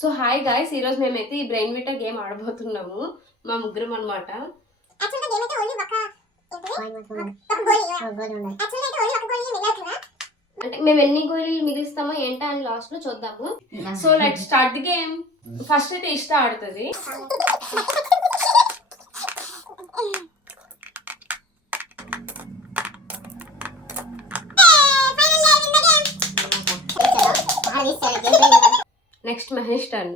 So hi guys, ఈరోజు మేమైతే ఈ బ్రెయిన్ విటా గేమ్ ఆడబోతున్నాము. మా ముగ్గురం అనమాట. అంటే మేము ఎన్ని గోళీలు మిగిలిస్తామో ఏంటో అని లాస్ట్ లో చూద్దాము. So let start the game. First అయితే ఇష్ట ఆడుతుంది. Next Mahesh turn.